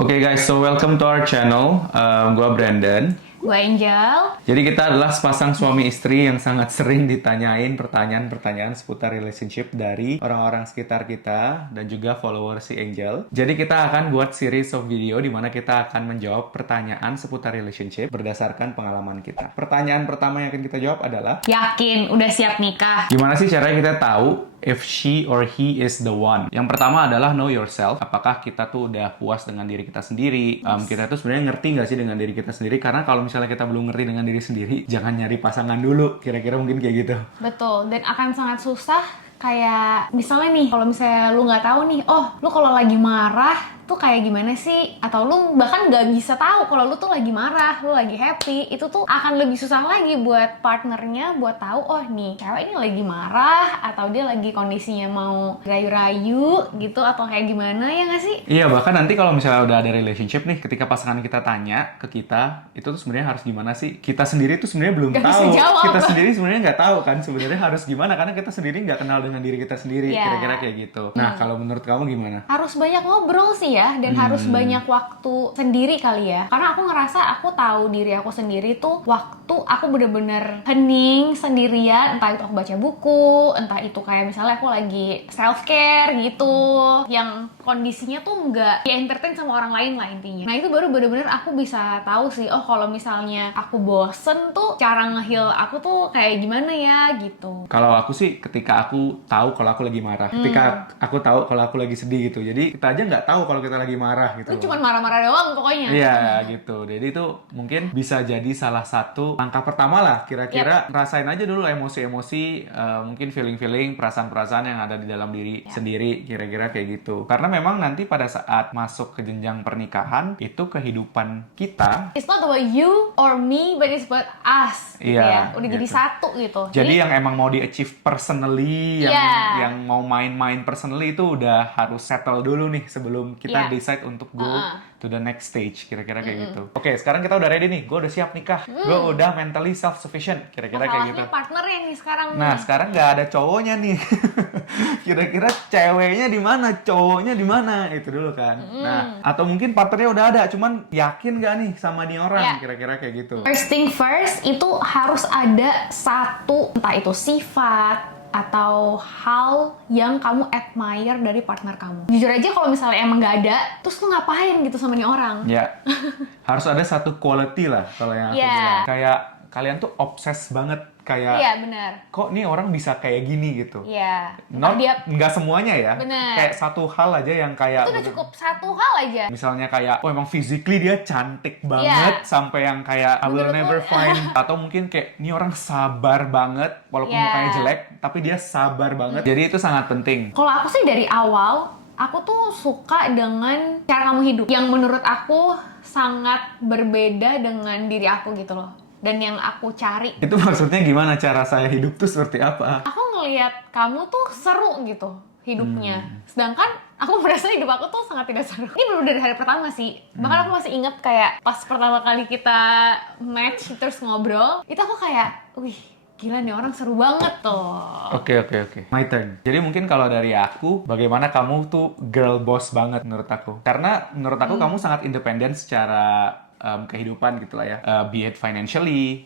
Oke guys, so welcome to our channel. Gua Brandon. Gue Angel. Jadi kita adalah sepasang suami istri yang sangat sering ditanyain pertanyaan-pertanyaan seputar relationship dari orang-orang sekitar kita dan juga follower si Angel. Jadi kita akan buat series of video di mana kita akan menjawab pertanyaan seputar relationship berdasarkan pengalaman kita. Pertanyaan pertama yang akan kita jawab adalah, Yakin udah siap nikah? gimana sih caranya kita tahu if she or he is the one? Yang pertama adalah know yourself. Apakah kita tuh udah puas dengan diri kita sendiri? Kita tuh sebenarnya ngerti nggak sih dengan diri kita sendiri? Karena kalau misalnya kita belum ngerti dengan diri sendiri, jangan nyari pasangan dulu. Kira-kira mungkin kayak gitu. Betul, dan akan sangat susah. Kayak misalnya nih, kalau misalnya lu nggak tahu nih, oh lu kalau lagi marah tuh kayak gimana sih? Atau lu bahkan nggak bisa tahu kalau lu tuh lagi marah, lu lagi happy. Itu tuh akan lebih susah lagi buat partnernya buat tahu, oh nih cewek ini lagi marah atau dia lagi kondisinya mau rayu-rayu gitu atau kayak gimana, ya nggak sih? Iya, bahkan nanti kalau misalnya udah ada relationship nih, ketika pasangan kita tanya ke kita, itu tuh sebenarnya harus gimana sih? Kita sendiri tuh sebenarnya belum Gak tahu. bisa jawab. Kita sendiri sebenarnya nggak tahu kan sebenarnya harus gimana, karena kita sendiri nggak kenal dengan diri kita sendiri. Iya. Kira-kira kayak gitu. Nah, kalau menurut kamu gimana? Harus banyak ngobrol sih ya, dan harus banyak waktu sendiri kali ya. Karena aku ngerasa aku tahu diri aku sendiri tuh waktu aku bener-bener hening sendirian, entah itu aku baca buku, entah itu kayak misalnya aku lagi self care gitu, yang kondisinya tuh nggak di entertain sama orang lain lah intinya. Nah itu baru bener-bener aku bisa tahu sih, oh kalau misalnya aku bosen tuh cara nge-heal aku tuh kayak gimana ya gitu. Kalau aku sih ketika aku tahu kalau aku lagi marah, ketika aku tahu kalau aku lagi sedih gitu. Jadi kita aja nggak tau kalau kita lagi marah gitu. Itu cuma marah-marah doang pokoknya. Iya gitu. Jadi itu mungkin bisa jadi salah satu langkah pertama lah. Kira-kira rasain aja dulu emosi-emosi, mungkin feeling-feeling, perasaan-perasaan yang ada di dalam diri sendiri. Kira-kira kayak gitu. Karena memang nanti pada saat masuk ke jenjang pernikahan, itu kehidupan kita. It's not about you or me, but it's about us gitu Iya, ya. Udah jadi gitu. satu gitu. Jadi yang emang mau di-achieve personally, yang mau main-main personally itu udah harus settle dulu nih sebelum kita decide untuk go to the next stage. Kira-kira kayak gitu. Oke, sekarang kita udah ready nih. Gue udah siap nikah. Gue udah mentally self-sufficient. Kira-kira kayak gitu. Masalahnya partnernya nih sekarang. Nah, sekarang nggak ada cowoknya nih. Kira-kira ceweknya di mana, cowoknya di mana, itu dulu kan. Nah, atau mungkin partnernya udah ada, cuman yakin gak nih sama nih orang, kira-kira kayak gitu. First thing first, itu harus ada satu, entah itu sifat atau hal yang kamu admire dari partner kamu. Jujur aja kalau misalnya emang gak ada, terus lu ngapain gitu sama nih orang? Ya, harus ada satu quality lah kalau yang aku bilang. Kayak kalian tuh obses banget, kayak Iya benar. kok nih orang bisa kayak gini gitu. Iya. Nggak semuanya ya. Bener. Kayak satu hal aja yang kayak Itu udah cukup satu hal aja. misalnya kayak, oh emang physically dia cantik banget, sampai yang kayak I will never find. Atau mungkin kayak, ini orang sabar banget, walaupun mukanya jelek, tapi dia sabar banget. Jadi itu sangat penting. Kalau aku sih dari awal, aku tuh suka dengan cara kamu hidup. Yang menurut aku sangat berbeda dengan diri aku gitu loh. Dan yang aku cari. Itu maksudnya gimana cara saya hidup tuh seperti apa? Aku ngelihat kamu tuh seru gitu hidupnya. Sedangkan aku merasa hidup aku tuh sangat tidak seru. Ini baru dari hari pertama sih. Bahkan aku masih inget kayak pas pertama kali kita match terus ngobrol, itu aku kayak, wih gila nih orang seru banget tuh. Oke. My turn. Jadi mungkin kalau dari aku, bagaimana kamu tuh girl boss banget menurut aku. Karena menurut aku kamu sangat independen secara kehidupan gitu lah ya. Be it financially,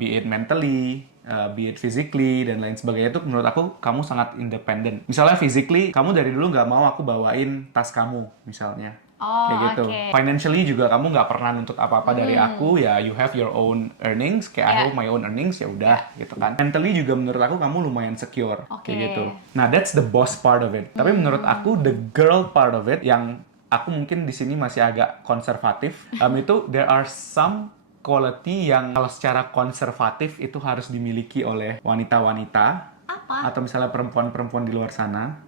be it mentally, be it physically, dan lain sebagainya. Itu menurut aku kamu sangat independen. Misalnya physically, kamu dari dulu nggak mau aku bawain tas kamu misalnya. Oh, kayak gitu. Financially juga kamu nggak pernah nuntut apa-apa dari aku, ya you have your own earnings, kayak I have my own earnings, ya udah gitu kan. Mentally juga menurut aku kamu lumayan secure, kayak gitu. Nah, that's the boss part of it. Tapi menurut aku the girl part of it, yang aku mungkin di sini masih agak konservatif, itu there are some quality yang kalau secara konservatif itu harus dimiliki oleh wanita-wanita. Apa? Atau misalnya perempuan-perempuan di luar sana.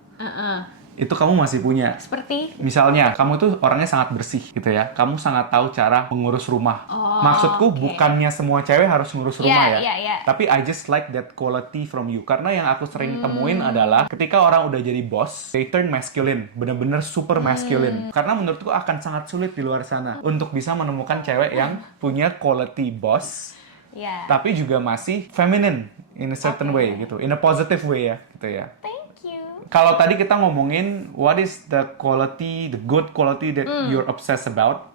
Itu kamu masih punya. Seperti? Misalnya, kamu tuh orangnya sangat bersih gitu ya. Kamu sangat tahu cara mengurus rumah. Maksudku bukannya semua cewek harus ngurus rumah ya. Tapi I just like that quality from you. Karena yang aku sering temuin adalah ketika orang udah jadi boss, they turn masculine. Bener-bener super masculine. Karena menurutku akan sangat sulit di luar sana untuk bisa menemukan cewek yang punya quality boss, tapi juga masih feminine in a certain way gitu. In a positive way ya, gitu ya. Thank you. Kalau tadi kita ngomongin what is the good quality that you're obsessed about.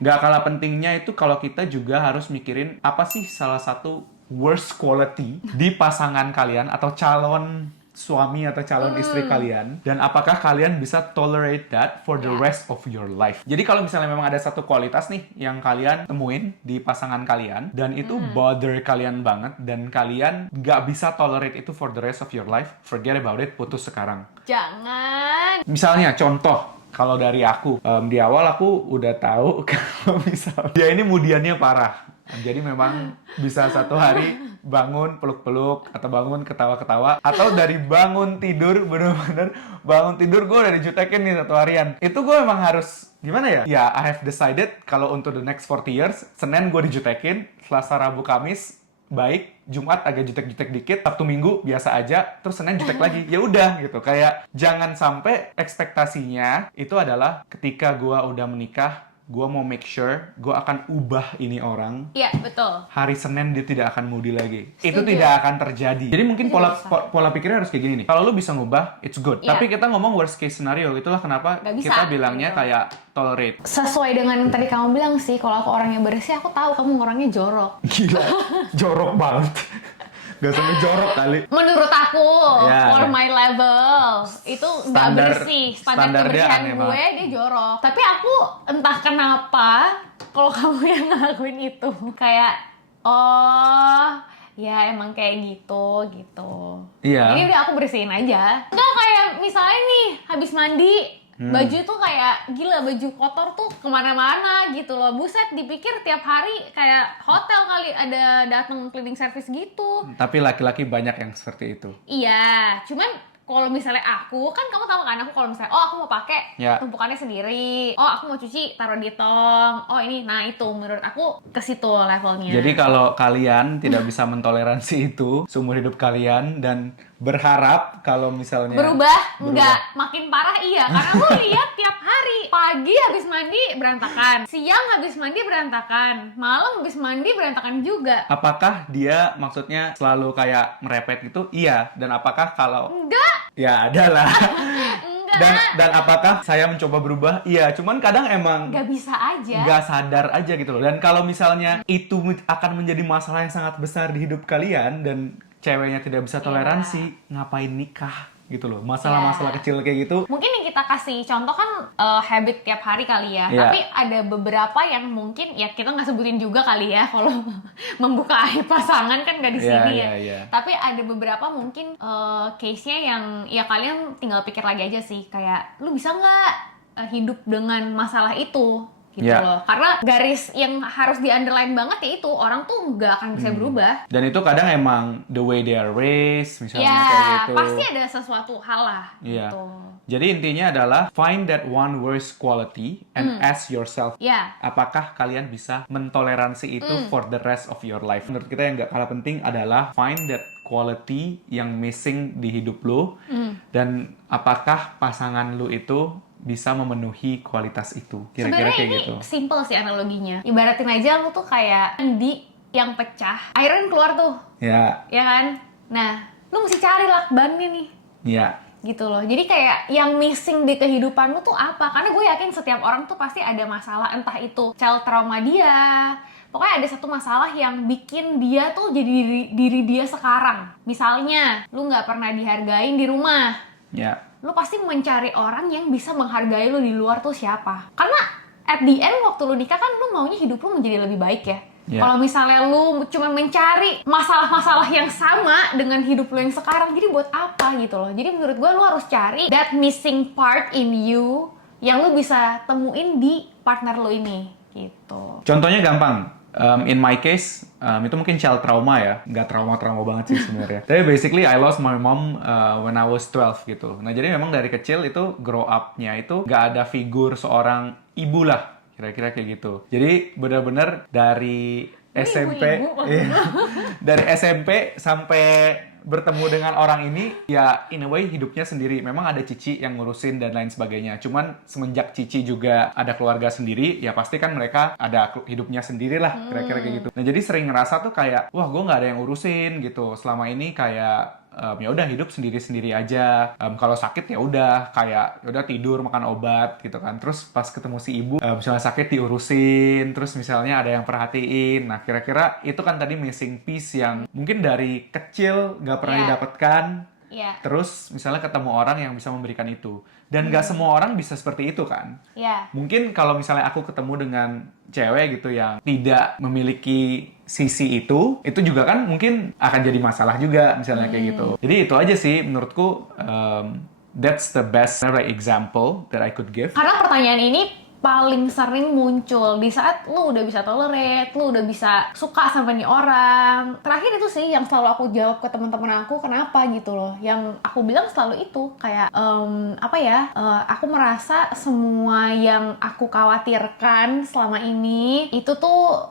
Nggak kalah pentingnya itu kalau kita juga harus mikirin apa sih salah satu worst quality di pasangan kalian atau calon suami atau calon istri kalian, dan apakah kalian bisa tolerate that for the rest of your life. Jadi kalau misalnya memang ada satu kualitas nih yang kalian temuin di pasangan kalian dan itu bother kalian banget dan kalian nggak bisa tolerate itu for the rest of your life, forget about it, putus sekarang. Jangan. Misalnya contoh, kalau dari aku, di awal aku udah tahu kalau misalnya dia ini mudiannya parah. Jadi memang bisa satu hari bangun peluk-peluk atau bangun ketawa-ketawa, atau dari bangun tidur bener-bener bangun tidur gue udah dijutekin nih satu harian. Itu gue memang harus gimana ya? Ya, I have decided kalau untuk the next 40 years, Senin gue dijutekin, Selasa, Rabu, Kamis baik, Jumat agak jutek-jutek dikit, Sabtu Minggu biasa aja, terus Senin jutek lagi. Ya udah gitu. Kayak jangan sampai ekspektasinya itu adalah ketika gua udah menikah, gua mau make sure gua akan ubah ini orang. Iya, betul. Hari Senin dia tidak akan mudi lagi. Itu Setuju. tidak akan terjadi. Jadi mungkin pola pikirnya harus kayak gini nih. Kalau lu bisa ngubah, it's good. Iya. Tapi kita ngomong worst case scenario. Itulah kenapa Nggak bisa, kita bilangnya gitu. kayak tolerate. Sesuai dengan yang tadi kamu bilang sih, kalau aku orangnya bersih, aku tahu kamu orangnya jorok. Gila, jorok banget. Gak sampai jorok kali. Menurut aku, Ya, for ya. my level, itu nggak Standar- bersih. standar Standar dia kebersihan aneh gue, dia jorok. Tapi aku entah kenapa, kalau kamu yang ngelakuin itu, kayak, oh, ya emang kayak gitu. Iya. Jadi udah aku bersihin aja. Enggak kayak misalnya nih, habis mandi, baju tuh kayak gila, baju kotor tuh kemana-mana gitu loh. Buset, dipikir tiap hari kayak hotel kali ada datang cleaning service gitu. Tapi laki-laki banyak yang seperti itu. Iya, cuman kalau misalnya aku, kan kamu tahu kan aku kalau misalnya, oh aku mau pakai Ya. tumpukannya sendiri, oh aku mau cuci taruh di tong, oh ini, nah itu menurut aku ke situ levelnya. Jadi kalau kalian tidak bisa mentoleransi itu seumur hidup kalian dan berharap kalau misalnya berubah, enggak, makin parah iya, karena aku lihat tiap hari, pagi habis mandi berantakan, siang habis mandi berantakan, malam habis mandi berantakan juga. Apakah dia maksudnya selalu kayak merepet gitu? Iya. Dan apakah kalau Enggak, ya adalah enggak, dan apakah saya mencoba berubah? Iya, cuman kadang emang enggak bisa aja. nggak sadar aja gitu loh. Dan kalau misalnya itu akan menjadi masalah yang sangat besar di hidup kalian dan ceweknya tidak bisa toleransi, ngapain nikah gitu loh. Masalah-masalah kecil kayak gitu. Mungkin yang kita kasih contoh kan habit tiap hari kali ya. Iya. Tapi ada beberapa yang mungkin ya kita nggak sebutin juga kali ya kalau membuka aib pasangan kan nggak di sini ya. Iya. Tapi ada beberapa mungkin case-nya yang ya kalian tinggal pikir lagi aja sih, kayak lu bisa nggak hidup dengan masalah itu gitu Iya. loh. Karena garis yang harus di-underline banget ya itu, orang tuh nggak akan bisa berubah. Dan itu kadang emang the way they are raised, misalnya Ya, kayak gitu. pasti ada sesuatu hal lah Iya. gitu. Jadi intinya adalah find that one worst quality and ask yourself, Ya. apakah kalian bisa mentoleransi itu for the rest of your life? Menurut kita yang gak kalah penting adalah find that quality yang missing di hidup lo, dan apakah pasangan lo itu bisa memenuhi kualitas itu. Kira-kira Sebenarnya kayak ini gitu. simple sih analoginya. Ibaratin aja lu tuh kayak kendi yang pecah, airnya keluar tuh, Ya, ya kan? Nah, lu mesti cari lakbannya nih, ya. gitu loh. Jadi kayak yang missing di kehidupan lu tuh apa? Karena gue yakin setiap orang tuh pasti ada masalah, entah itu child trauma dia. Pokoknya ada satu masalah yang bikin dia tuh jadi diri dia sekarang. Misalnya, lu nggak pernah dihargain di rumah. Ya. Lu pasti mencari orang yang bisa menghargai lu di luar tuh siapa. Karena at the end waktu lu nikah kan lu maunya hidup lu menjadi lebih baik ya. Yeah. Kalau misalnya lu cuma mencari masalah-masalah yang sama dengan hidup lu yang sekarang, jadi buat apa gitu loh. Jadi menurut gue lu harus cari that missing part in you yang lu bisa temuin di partner lu ini gitu. Contohnya gampang. In my case, itu mungkin child trauma ya, nggak trauma-trauma banget sih sebenarnya. Tapi basically I lost my mom when I was 12 gitu. Nah jadi memang dari kecil itu grow up-nya itu nggak ada figur seorang ibu lah, kira-kira kayak gitu. Jadi benar-benar dari SMP, ibu-ibu. iya, dari SMP sampai bertemu dengan orang ini, ya in a way hidupnya sendiri. Memang ada Cici yang ngurusin dan lain sebagainya. Cuman semenjak Cici juga ada keluarga sendiri, ya pasti kan mereka ada hidupnya sendiri lah, kira-kira kayak gitu. Nah jadi sering ngerasa tuh kayak, wah gue nggak ada yang urusin gitu. Selama ini kayak ya udah hidup sendiri-sendiri aja. Kalau sakit ya udah kayak ya udah tidur makan obat gitu kan. Terus pas ketemu si ibu misalnya sakit diurusin, terus misalnya ada yang perhatiin. Nah kira-kira itu kan tadi missing piece yang mungkin dari kecil nggak pernah didapatkan. Terus misalnya ketemu orang yang bisa memberikan itu. Dan nggak semua orang bisa seperti itu kan. Mungkin kalau misalnya aku ketemu dengan cewek gitu yang tidak memiliki sisi itu juga kan mungkin akan jadi masalah juga misalnya kayak gitu. Jadi itu aja sih menurutku, that's the best example that I could give. Karena pertanyaan ini paling sering muncul di saat lu udah bisa tolerate, lu udah bisa suka sama nih orang. Terakhir itu sih yang selalu aku jawab ke teman-teman aku, kenapa gitu loh. Yang aku bilang selalu itu kayak aku merasa semua yang aku khawatirkan selama ini itu tuh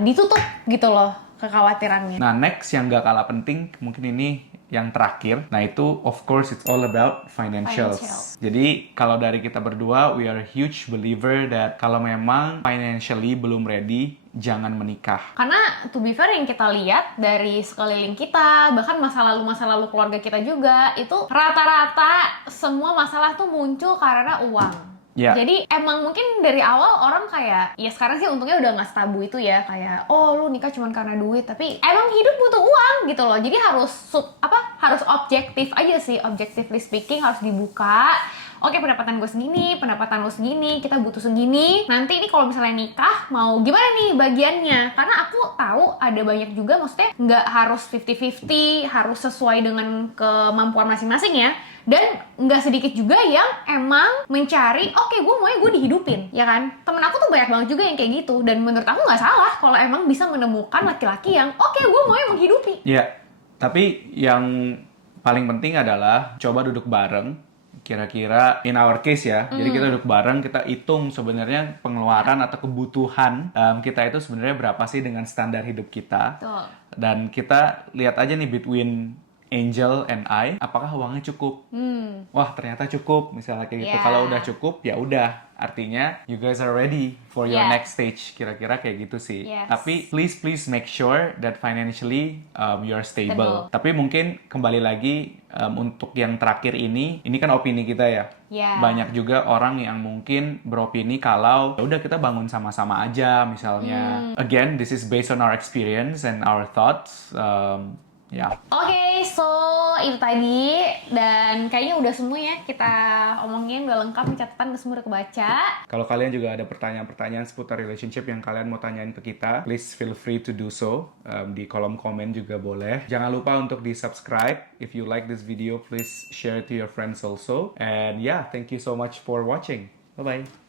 ditutup gitu loh kekhawatirannya. Nah next yang gak kalah penting mungkin ini yang terakhir. Nah itu of course it's all about financials. Jadi kalau dari kita berdua, we are a huge believer that kalau memang financially belum ready, jangan menikah. Karena to be fair yang kita lihat dari sekeliling kita, bahkan masa lalu keluarga kita juga, itu rata-rata semua masalah tuh muncul karena uang. Jadi emang mungkin dari awal orang kayak, ya sekarang sih untungnya udah nggak setabu itu ya, kayak oh lu nikah cuma karena duit, tapi emang hidup butuh uang gitu loh. Jadi harus objektif aja sih, objectively speaking harus dibuka. Oke, pendapatan gue segini, pendapatan lo segini, kita butuh segini. Nanti ini kalau misalnya nikah, mau gimana nih bagiannya? Karena aku tahu ada banyak juga, maksudnya nggak harus 50-50, harus sesuai dengan kemampuan masing-masing ya. Dan nggak sedikit juga yang emang mencari, oke, gue dihidupin, ya kan? Temen aku tuh banyak banget juga yang kayak gitu. Dan menurut aku nggak salah kalau emang bisa menemukan laki-laki yang, oke, gue maunya menghidupi. Iya, tapi yang paling penting adalah coba duduk bareng. Kira-kira in our case ya, jadi kita duduk bareng, kita hitung sebenarnya pengeluaran atau kebutuhan kita itu sebenarnya berapa sih dengan standar hidup kita. Dan kita lihat aja nih between Angel and I, apakah uangnya cukup? Wah ternyata cukup, misalnya kayak gitu. Kalau udah cukup, ya udah, artinya you guys are ready for your next stage. Kira-kira kayak gitu sih. Tapi please make sure that financially you're stable. Tapi mungkin kembali lagi untuk yang terakhir ini kan opini kita ya. Banyak juga orang yang mungkin beropini kalau ya udah kita bangun sama-sama aja misalnya. Again, this is based on our experience and our thoughts. Oke, so itu tadi, dan kayaknya udah semua ya kita omongin, udah lengkap nih, catatan semua udah kebaca. Kalau kalian juga ada pertanyaan-pertanyaan seputar relationship yang kalian mau tanyain ke kita, please feel free to do so. Di kolom komen juga boleh. Jangan lupa untuk di subscribe. If you like this video, please share it to your friends also. And yeah, thank you so much for watching. Bye-bye.